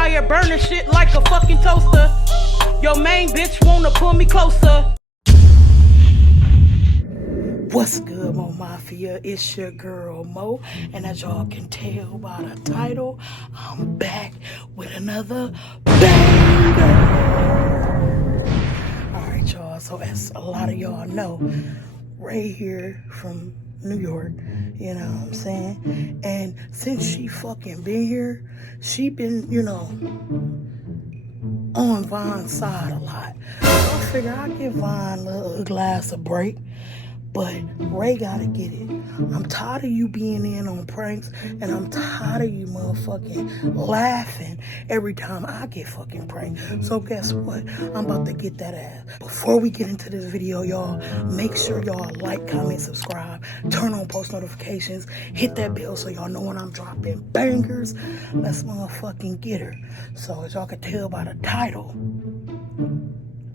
fire, burning shit like a fucking toaster. Your main bitch wanna pull me closer. What's good, MOEMAFIAA? It's your girl Mo, and as y'all can tell by the title, I'm back with another banger. Alright y'all, so as a lot of y'all know, Ray here from New York, you know what I'm saying? And since she fucking been here, she been, you know, on Von's side a lot. So I figure I'll give Von a glass of break. But Ray gotta get it. I'm tired of you being in on pranks, and I'm tired of you motherfucking laughing every time I get fucking pranked. So guess what? I'm about to get that ass. Before we get into this video, y'all, make sure y'all like, comment, subscribe, turn on post notifications, hit that bell so y'all know when I'm dropping bangers. Let's motherfucking get her. So as y'all can tell by the title,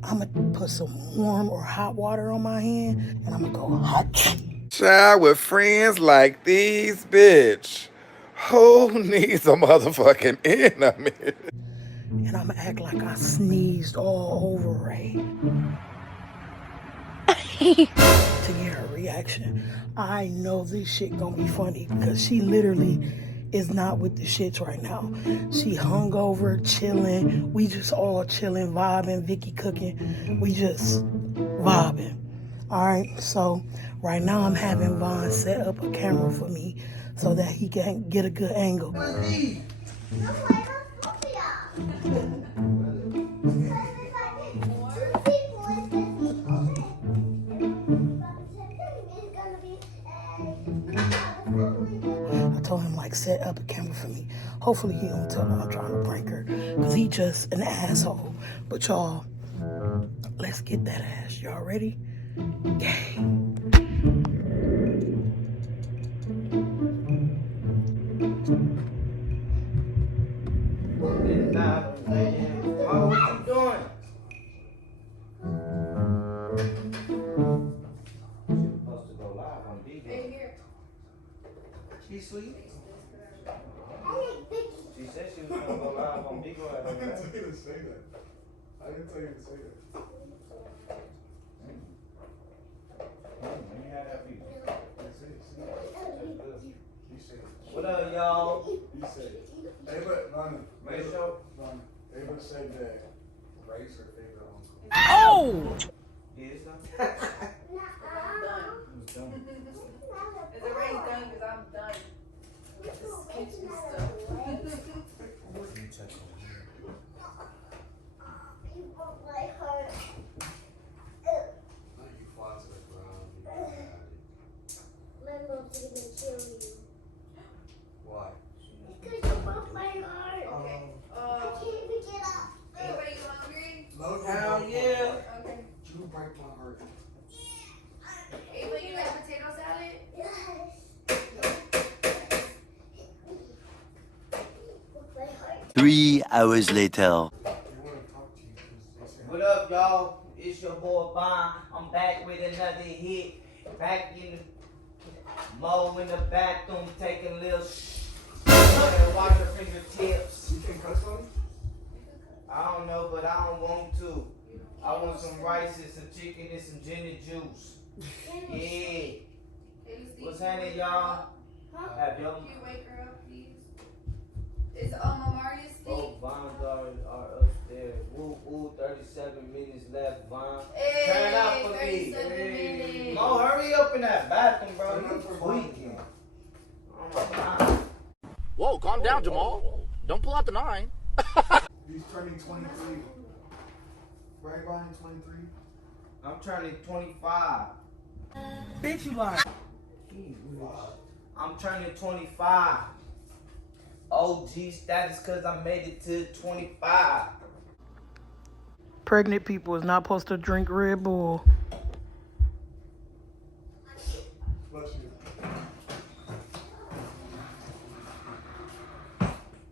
I'm gonna put some warm or hot water on my hand, and I'm gonna go hot. Child, with friends like these, bitch, who needs a motherfucking enemy? And I'm gonna act like I sneezed all over Ray to get her reaction. I know this shit gonna be funny because she literally is not with the shits right now. She hungover, chilling. We just all chilling, vibing, Vicky cooking. We just vibing. Alright, so right now I'm having Von set up a camera for me so that he can get a good angle. I told him like set up a camera for me. Hopefully he don't tell me I'm trying to prank her, cause he just an asshole. But y'all, let's get that ass. Y'all ready? Yay. Oh, what you doing? She's supposed to go live on Bigo. She sweet. She said she was gonna go live on Bigo at I didn't tell you to say that. I didn't tell you to say that. Let me have that piece. You said it. What up, y'all? You said it. Hey, but Lana, Make sure. Lana, Ava said that Ray's her favorite uncle. Oh! Yeah, it's not. Is it already done? Because I'm done with this kitchen stuff. Now you fly to the ground. My mom's gonna kill you. Why? Because you broke my heart. Okay. I can't even get up. Anybody hungry? Love Hell yeah. Okay. You break my heart. Ava, you like potato salad? Yes. Broke my heart. 3 hours later. They want to talk to you because they say, What up, y'all? It's your boy Bon. I'm back with another hit. Back in the Mo in the bathroom taking a little and wash your fingertips. you can cuss on? I don't know, but I don't want to. I want some rice and some chicken and some ginger juice. Yeah. What's happening, y'all? Have y'all? Can you wake her up, please? Is Amaria asleep? Both Vons are upstairs. Woo, woo, 37 minutes left, Von. Hey, Turn it up for me. 37 minutes. Mo, hurry up in that bathroom, bro. Turn You up for tweaking. Oh my God. Whoa, calm down, Jamal. Don't pull out the 9. He's turning 23. Right, Ryan, 23? I'm turning 25. Bitch, you lying. I'm turning 25. OG status because I made it to 25. Pregnant people is not supposed to drink Red Bull. Bless you.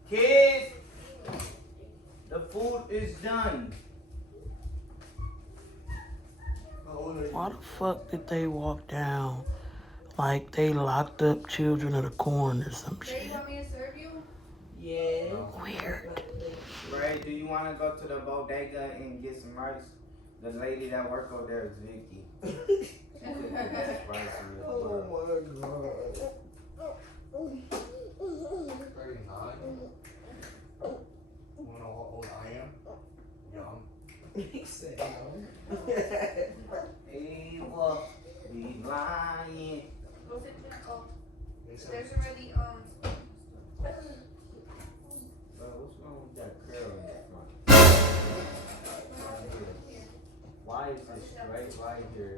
Kids, the food is done. How old are you? Why the fuck did they walk down like they locked up Children of the Corn or some Ray, shit? you want me to serve you? Yeah. Weird. Ray, do you want to go to the bodega and get some rice? The lady that work over there is Vicky. Oh my god. 39. You wanna know how old I am? Young. He said, He was be lying. There's already What's wrong with that curl in the front? Why is it straight right here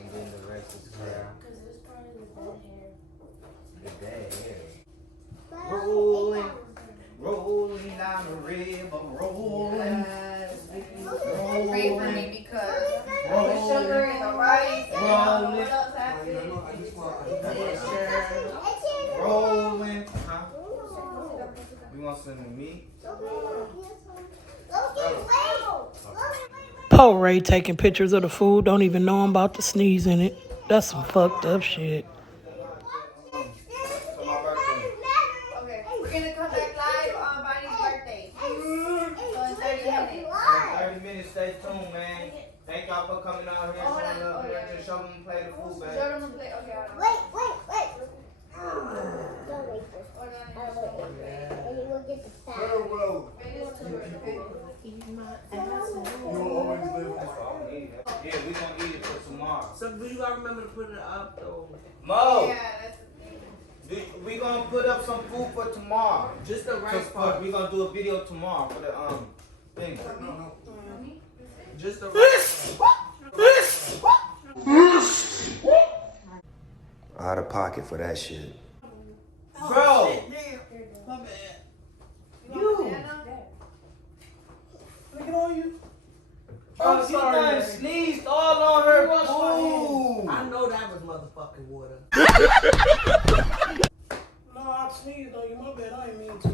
and then the rest is curl? Because this part is the dead hair. The dead hair. Rolling, rolling down the river, rolling. pray for me because the sugar and the rice and what else happened? Rolling. Huh? You want some of me? Poor Ray taking pictures of the food, don't even know I'm about to sneeze in it. That's some fucked up shit. Okay, we're gonna come back live on Bonnie's birthday. So in 30 minutes. 30 minutes, stay tuned, man. Thank y'all for coming out here, showing up here, and show them play the food, man. Show them the plate. Okay, Wait. Don't wait first. hold on. And you will get the fat. Wait, it's too much, okay? Yeah, we gonna eat it for tomorrow. So you gotta remember to put it up though. Mo, Yeah, that's the thing. we gonna put up some food for tomorrow. Just the rice part. We gonna do a video tomorrow for the thing. No. Just the rice part. Out of pocket for that shit. Bro, My bad. You. Look at all you. oh, she done sneezed all on her food. I know that was motherfucking water. No, I sneezed on you. My bad. I didn't mean to.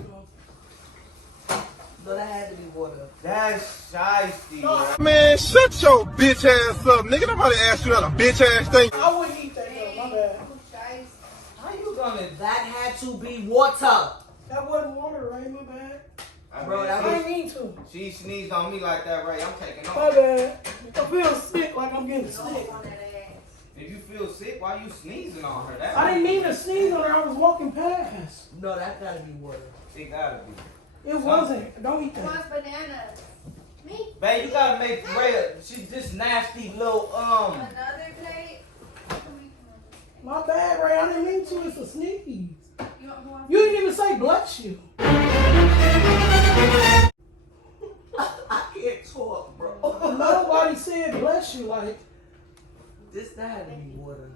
But that had to be water. That's shiesty, bro. Man, shut your bitch ass up, nigga. Nobody asked you that a bitch ass thing. I wouldn't eat that though. My bad. Guys, How you gonna? That had to be water. That wasn't water, Ray. My bad. Bro, that I didn't mean to. She sneezed on me like that, Ray. I'm taking My off. bad. I feel sick, like I'm getting sick. on that ass. If you feel sick, why you sneezing on her? That I didn't mean to sneeze on her. I was walking past. No, that gotta be water. It gotta be. It wasn't. Don't eat Who that. wants bananas? Me? Babe, you gotta make Ray. She's this nasty little Another plate? My bad, Ray. I didn't mean to. It's a sneeze. You want who wants? You didn't even say bless you. I can't talk, bro. Nobody said bless you. Like, That had to be water.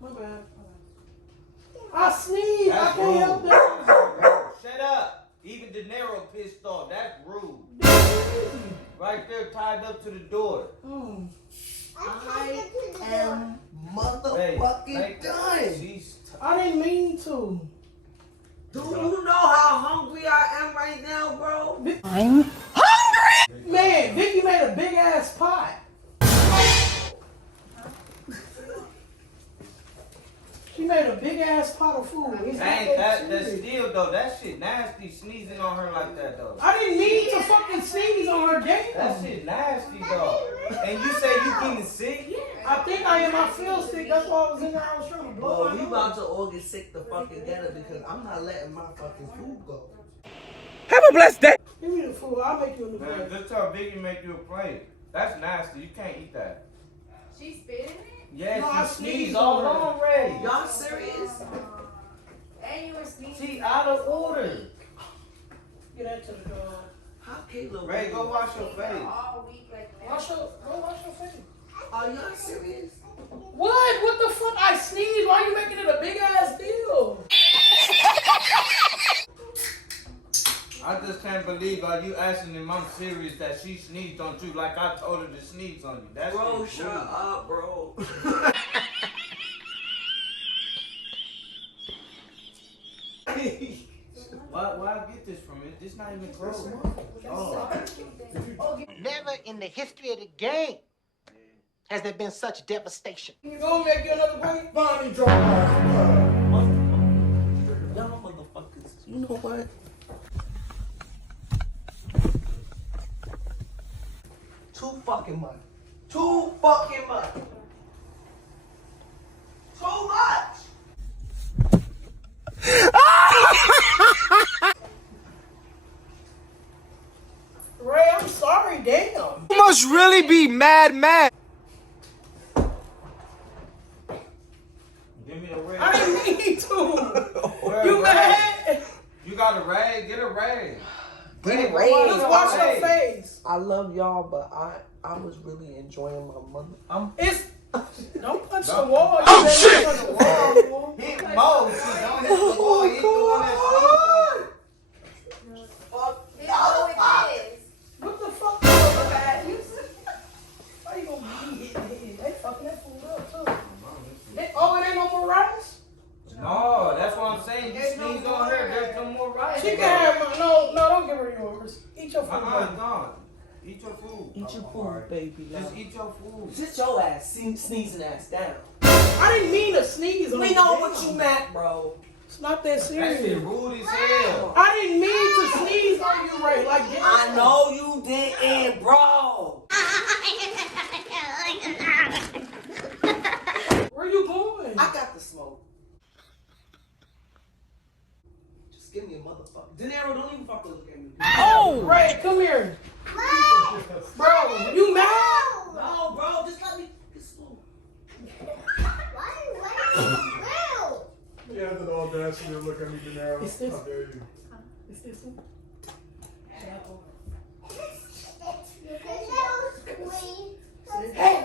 my bad. I sneezed. I That's can't help rude. that. Shut up. Even De Niro pissed off. That's rude. Right there, tied up to the door. Mm. I am Babe, motherfucking make- done. She's I didn't mean to. Do you know how hungry I am right now, bro? I'm hungry. Man, Vicky made a big ass pot. She made a big ass pot of food. It's not dang, that that's serious. still though. That shit nasty. Sneezing on her like that though. I didn't mean to fucking sneeze on her That damn. shit nasty though. And you say you getting sick? I think I am. I feel sick. That's why I was in there. I was trying to blow Bro, my we nose. about to all get sick the fucking together because I'm not letting my fucking food go. Have a blessed day. Give me the food. I'll make you a new Man, plate. just tell Biggie make you a plate. That's nasty. You can't eat that. She spit in it? Yeah, No, I she sneezed sneezed on all her. on Ray. Y'all serious? And you were sneezing. She out of order. Get that to the dog. How Caleb? Ray, go wash your face. All week like that. Go wash your face. Are y'all serious? What? What the fuck? I sneezed. Why are you making it a big ass deal? I just can't believe you asking him I'm serious that she sneezed on you like I told her to sneeze on you. That's Bro, shut up, bro. Why I get this from it? This not even close. Oh. Never in the history of the game has there been such devastation. You gonna make you another plate? Bonnie drop off. Y'all motherfuckers. You know what? too fucking much. Too fucking much. Too much. Ray, I'm sorry, damn. You must really be mad. Give me the rag. I didn't mean to. You mad? You got a rag? Get a rag. Get it right. Just wash your face. I love y'all, but I was really enjoying my mother. It's don't punch the wall. You Oh, better shit! punch the wall. Hit Mo. She don't hit the wall. Hit the one that It's all it is. What the fuck? Why you gonna be hitting the head? They fucking that food up too. Oh, it ain't no more rice? No, that's what I'm saying. You sneeze on her. There's no more rice. She can have my no, don't give her yours. Eat your food. baby. No. Eat your food. Eat your food, baby. Just eat your food. Sit your ass, sneezing ass down. I didn't mean to sneeze on We you. know what you meant, bro. It's not that That shit serious. rude as hell. I didn't mean to sneeze on you, Ray. Like, get I know you didn't, bro. Where you going? I got the smoke. Just give me a motherfucker. De Niro, don't even fucking look at me. Oh, Ray, come here. Bro, you mad? No, bro, just let me get smooth. You have the audacity to look at me, De Niro. Is this- How dare you? Is this one? Hey,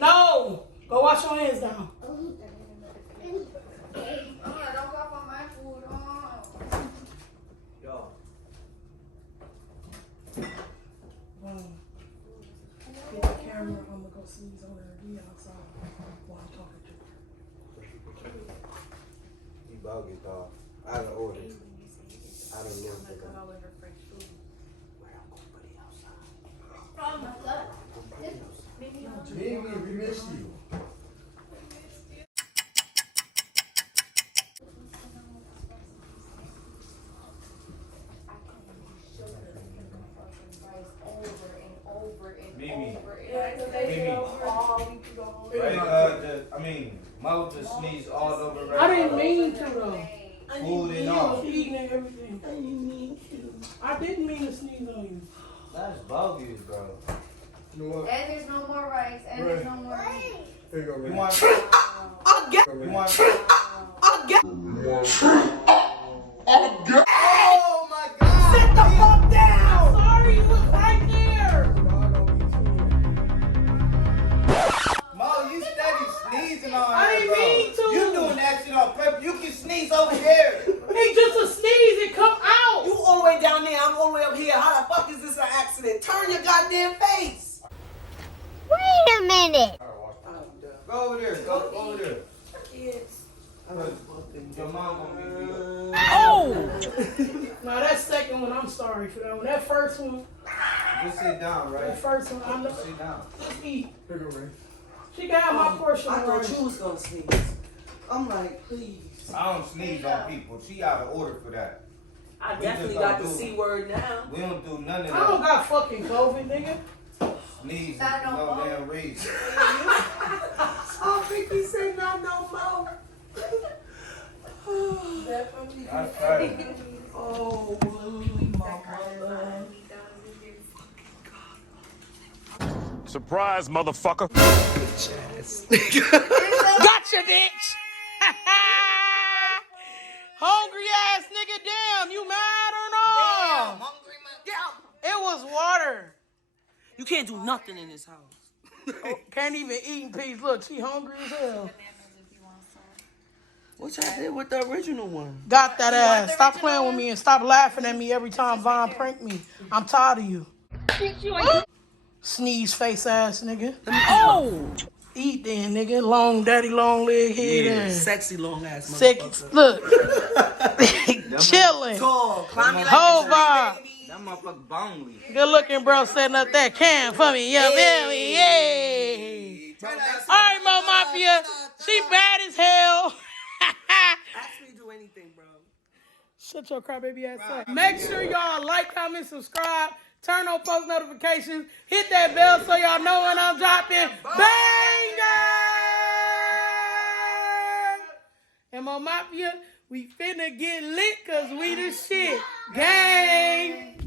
no. Go wash your hands down. Don't go for my food. Yo. Get the camera. I'm gonna go sneeze on her. Be outside while I'm talking to her. You bogus, dog. Out of order. Out of order. Oh my God. Mimi, we missed you. Mimi. Mo just sneezed all over right I didn't mean to though. Food and You all. was eating and everything. I didn't mean to. I didn't mean to sneeze on you. That's bogus, bro. You know what? And there's no more rice. And there's no more meat. Here you go, You Ray. want? I'll get. You want? I'll get. Oh my God! Sit the fuck down. Sorry, you was right there. Mo, you steady sneezing on her, I didn't bro. mean to. You doing that shit on purpose. You can sneeze over here. Hey, just a sneeze and come out. You all the way down there. I'm all the way up here. How the fuck is this an accident? Turn your goddamn face. Wait a minute. Go over there. Go over there. Kids. Your mom gonna be beat up. Oh! Now that second one, I'm sorry for that one. That first one, Just sit down, right? that first one, I'm Just sit down. just eat. Here you go, Ray. She got my portion. I thought right. you was gonna sneeze. I'm like, please. I don't sneeze on people. She out of order for that. I We definitely just got don't the do C word now. We don't do none of I don't that. got fucking COVID, nigga. Sneeze Not for no no more. damn reason. I think he said not no more. That's crazy. Oh, mama. Surprise, motherfucker. Gotcha, bitch! Hungry ass nigga, damn, you mad or no? It was water. You can't do nothing in this house. Can't even eat in peace. Look, she hungry as hell. What y'all did with the original one? Got that ass. Stop playing with me and stop laughing at me every time Von prank me. I'm tired of you. Sneeze face ass nigga. Oh! Eat then, nigga. Long daddy, long leg head Yeah, ass. sexy long ass Sick. motherfucker. Look. Chilling. Tall, climbing like Whole a tree, vibe. baby. That motherfucker bonely. Good looking bro setting up that can for me. You feel me? Yay. All right, Mo Mafia. She bad as hell. Ask me to do anything, bro. Shut your crybaby ass up. Make sure y'all like, comment, subscribe, turn on post notifications, hit that bell so y'all know when I'm dropping bangers. MOEMAFIAA, we finna get lit cause we the shit. Gang.